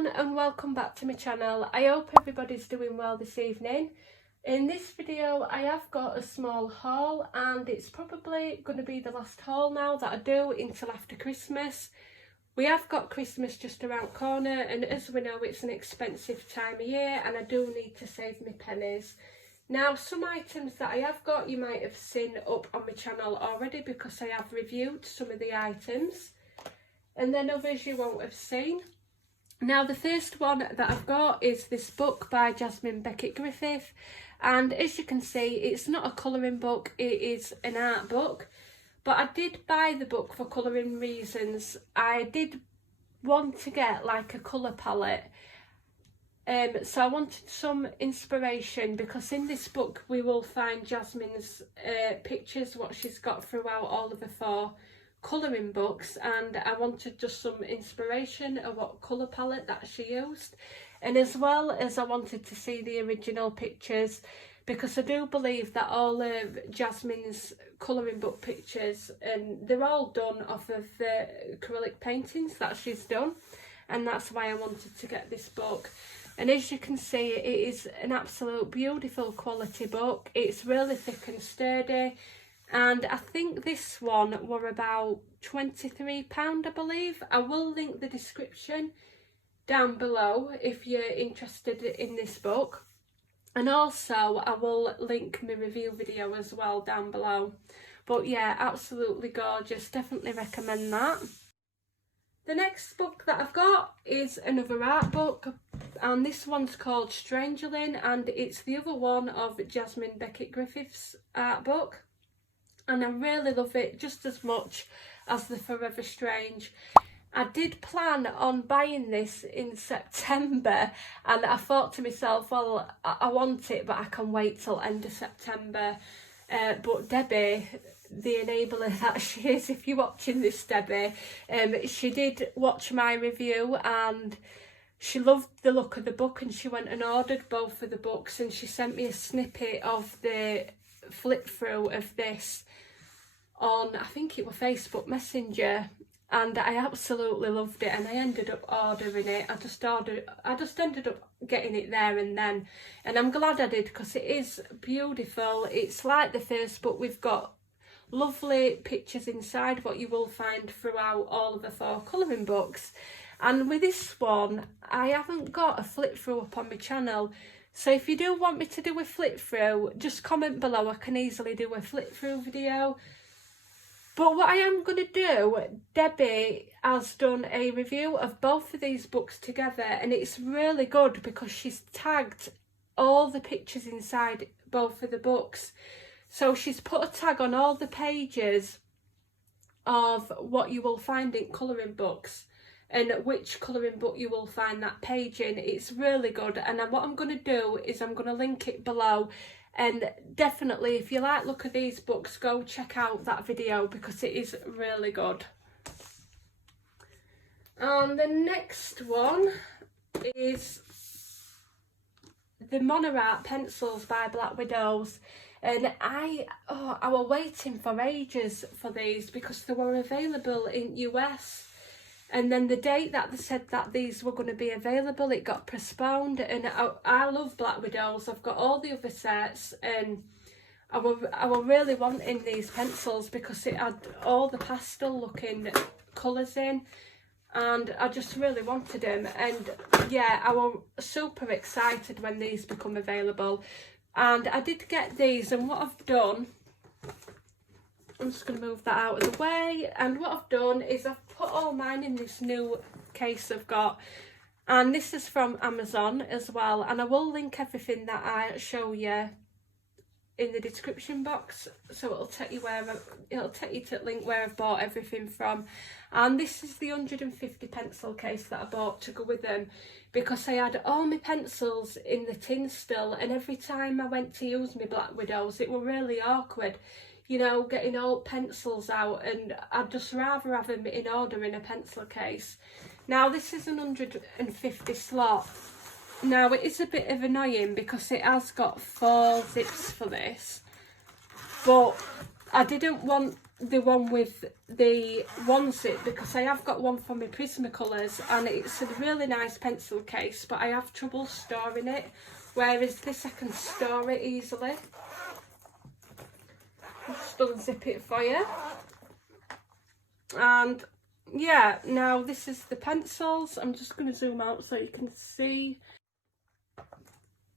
everyone and welcome back to my channel. I hope everybody's doing well this evening. In this video I have got a small haul and it's probably going to be the last haul now that I do until after Christmas. We have got Christmas just around the corner and as we know it's an expensive time of year and I do need to save my pennies. Now some items that I have got you might have seen up on my channel already because I have reviewed some of the items. And then others you won't have seen. Now the first one that I've got is this book by Jasmine Beckett-Griffith, and as you can see it's not a colouring book, it is an art book, but I did buy the book for colouring reasons. I did want to get like a colour palette, so I wanted some inspiration because in this book we will find Jasmine's pictures, what she's got throughout all of the 4 colouring books, and I wanted just some inspiration of what colour palette that she used, and as well as I wanted to see the original pictures because I do believe that all of Jasmine's colouring book pictures, and they're all done off of the acrylic paintings that she's done, and that's why I wanted to get this book. And as you can see it is an absolute beautiful quality book. It's really thick and sturdy. And I think this one were about £23 I believe. I will link the description down below if you're interested in this book. And also I will link my review video as well down below. But yeah, absolutely gorgeous. Definitely recommend that. The next book that I've got is another art book. And this one's called Strangeling. And it's the other one of Jasmine Beckett-Griffith's art book. And I really love it just as much as the Forever Strange. I did plan on buying this in September and I thought to myself, well, I want it but I can wait till end of September. But Debbie, the enabler that she is, if you're watching this Debbie, she did watch my review and she loved the look of the book and she went and ordered both of the books and she sent me a snippet of the flip through of this on, I think it was Facebook Messenger, and I absolutely loved it and I ended up ordering it. I just ended up getting it there and then, and I'm glad I did because it is beautiful. It's like the first book. We've got lovely pictures inside, what you will find throughout all of the 4 colouring books. And with this one I haven't got a flip through up on my channel, so if you do want me to do a flip through, just comment below. I can easily do a flip through video. But what I am going to do, Debbie has done a review of both of these books together and it's really good because she's tagged all the pictures inside both of the books. So she's put a tag on all the pages of what you will find in colouring books and which colouring book you will find that page in. It's really good, and what I'm going to do is I'm going to link it below. And definitely if you like look at these books, go check out that video because it is really good. And the next one is the monorail pencils by Black Widows. And I was waiting for ages for these because they were available in US. And then the date that they said that these were going to be available, it got postponed. And I love Black Widows. I've got all the other sets and I were really wanting these pencils because it had all the pastel looking colours in. And I just really wanted them. And yeah, I was super excited when these become available. And I did get these, and what I've done, I'm just going to move that out of the way, and what I've done is I've put all mine in this new case I've got, and this is from Amazon as well, and I will link everything that I show you in the description box, so it'll take you to the link where I've bought everything from. And this is the 150 pencil case that I bought to go with them because I had all my pencils in the tin still, and every time I went to use my Black Widows it were really awkward, you know, getting old pencils out, and I'd just rather have them in order in a pencil case. Now this is an 150 slot. Now it is a bit of annoying because it has got 4 zips for this, but I didn't want the one with the one zip because I have got one for my Prismacolors, and it's a really nice pencil case, but I have trouble storing it, whereas this I can store it easily. I'll just unzip it for you. And yeah, now this is the pencils. I'm just going to zoom out so you can see.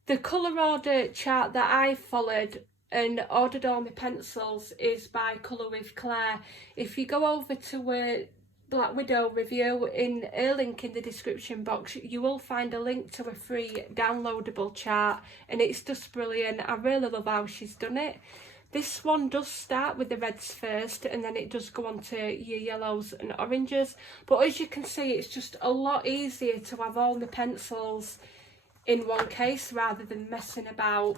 The colour order chart that I followed and ordered all my pencils is by Colour with Claire. If you go over to a Black Widow review, in a link in the description box, you will find a link to a free downloadable chart, and it's just brilliant. I really love how she's done it. This one does start with the reds first, and then it does go on to your yellows and oranges. But as you can see, it's just a lot easier to have all my pencils in one case rather than messing about.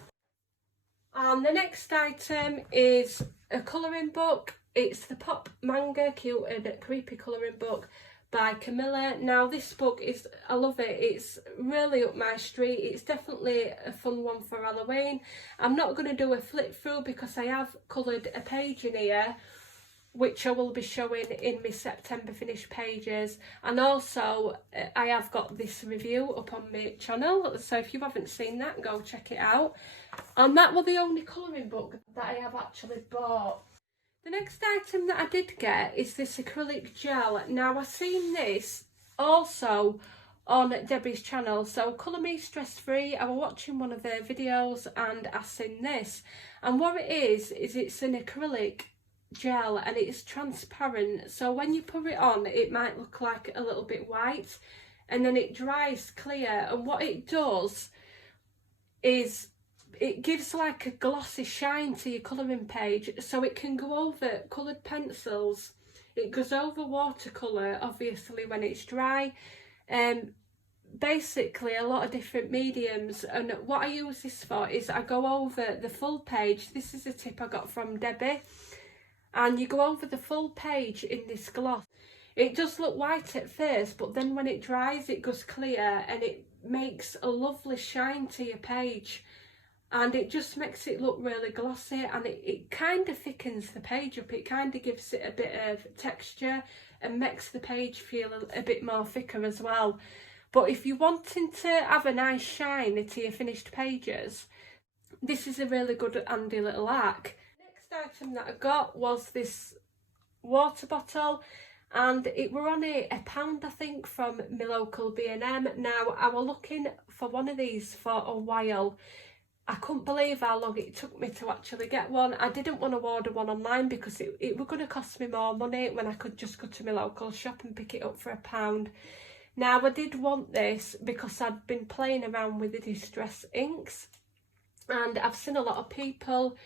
And the next item is a colouring book. It's the Pop Manga Cute and Creepy colouring book by Camilla. Now this book is, I love it, it's really up my street. It's definitely a fun one for Halloween. I'm not going to do a flip through because I have coloured a page in here, which I will be showing in my September finished pages, and also I have got this review up on my channel, so if you haven't seen that, go check it out. And that was the only colouring book that I have actually bought. The next item that I did get is this acrylic gel. Now I've seen this also on Debbie's channel, so Colour Me Stress Free. I was watching one of their videos and I seen this, and what it is it's an acrylic gel and it's transparent, so when you put it on it might look like a little bit white, and then it dries clear, and what it does is it gives like a glossy shine to your colouring page, so it can go over coloured pencils, it goes over watercolour obviously when it's dry, basically a lot of different mediums. And what I use this for is I go over the full page. This is a tip I got from Debbie, and you go over the full page in this gloss. It does look white at first, but then when it dries it goes clear and it makes a lovely shine to your page, and it just makes it look really glossy, and it kind of thickens the page up. It kind of gives it a bit of texture and makes the page feel a bit more thicker as well. But if you're wanting to have a nice shine to your finished pages, this is a really good handy little hack. Item that I got was this water bottle, and it were on a £1 I think from my local B&M. Now I was looking for one of these for a while. I couldn't believe how long it took me to actually get one. I didn't want to order one online because it were going to cost me more money when I could just go to my local shop and pick it up for £1. Now I did want this because I'd been playing around with the distress inks, and I've seen a lot of people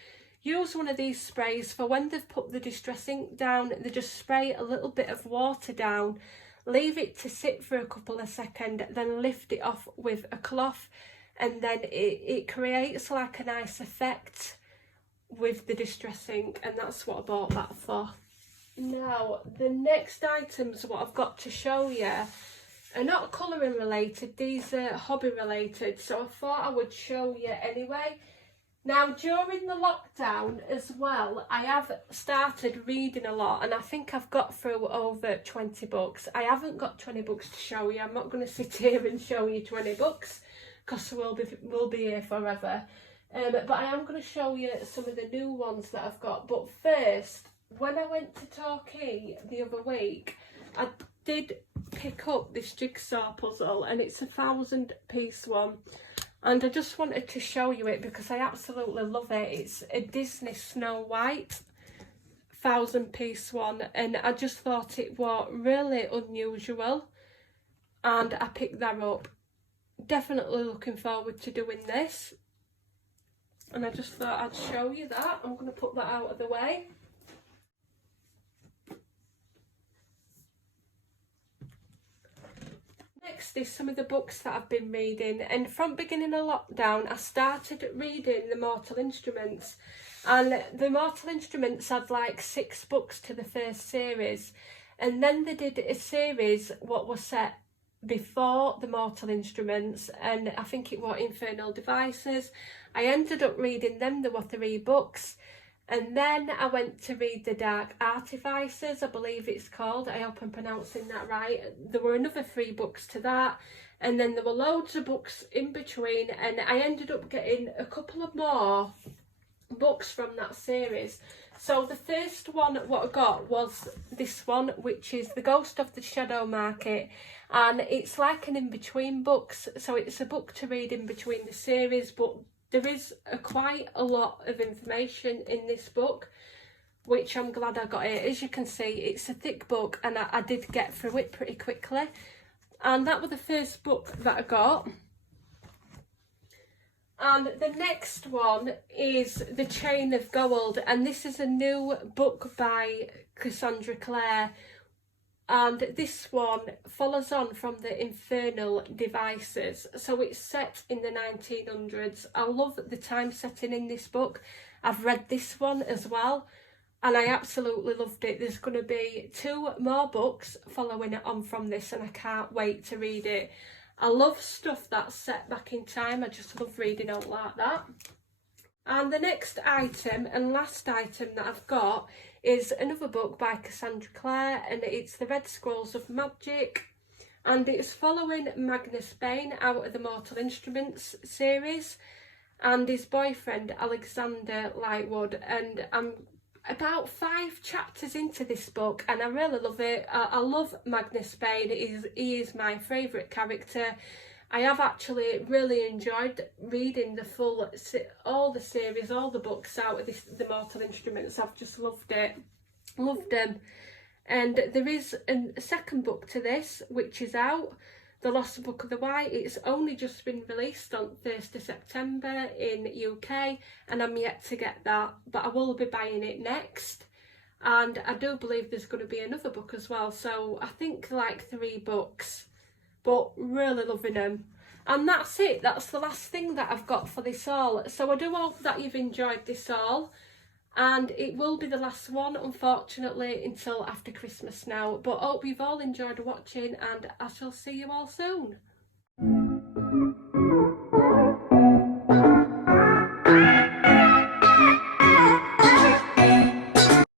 use one of these sprays for when they've put the distress ink down. They just spray a little bit of water down, leave it to sit for a couple of seconds, then lift it off with a cloth, and then it creates like a nice effect with the distress ink, and that's what I bought that for. Now the next items what I've got to show you are not colouring related, these are hobby related, so I thought I would show you anyway. Now during the lockdown as well, I have started reading a lot, and I think I've got through over 20 books. I haven't got 20 books to show you. I'm not going to sit here and show you 20 books because we'll be here forever. But I am going to show you some of the new ones that I've got. But first, when I went to Torquay the other week, I did pick up this jigsaw puzzle, and it's a 1,000-piece one. And I just wanted to show you it because I absolutely love it. It's a Disney Snow White 1,000-piece one, and I just thought it was really unusual, and I picked that up. Definitely looking forward to doing this, and I just thought I'd show you that. I'm going to put that out of the way. Next is some of the books that I've been reading, and from beginning of lockdown I started reading The Mortal Instruments, and The Mortal Instruments had like 6 books to the first series, and then they did a series what was set before The Mortal Instruments, and I think it was Infernal Devices. I ended up reading them. There were 3 books, And then I went to read The Dark Artificers, I believe it's called. I hope I'm pronouncing that right. There were another 3 books to that. And then there were loads of books in between. And I ended up getting a couple of more books from that series. So the first one what I got was this one, which is The Ghost of the Shadow Market. And it's like an in-between books. So it's a book to read in between the series, but there is quite a lot of information in this book, which I'm glad I got it. As you can see, it's a thick book, and I did get through it pretty quickly. And that was the first book that I got. And the next one is The Chain of Gold, and this is a new book by Cassandra Clare. And this one follows on from The Infernal Devices. So it's set in the 1900s. I love the time setting in this book. I've read this one as well, and I absolutely loved it. There's going to be 2 more books following it on from this, and I can't wait to read it. I love stuff that's set back in time. I just love reading out like that. And the next item and last item that I've got is another book by Cassandra Clare, and it's The Red Scrolls of Magic, and it's following Magnus Bane out of the Mortal Instruments series and his boyfriend Alexander Lightwood. And I'm about 5 chapters into this book, and I really love it. I love Magnus Bane. He is my favourite character. I have actually really enjoyed reading all the series, all the books out of the Mortal Instruments. I've just loved it, loved them. And there is a second book to this, which is out, The Lost Book of the White. It's only just been released on 1st of September in UK, and I'm yet to get that, but I will be buying it next. And I do believe there's going to be another book as well, so I think like 3 books. But really loving them. And that's it. That's the last thing that I've got for this haul. So I do hope that you've enjoyed this haul. And it will be the last one, unfortunately, until after Christmas now. But I hope you've all enjoyed watching, and I shall see you all soon.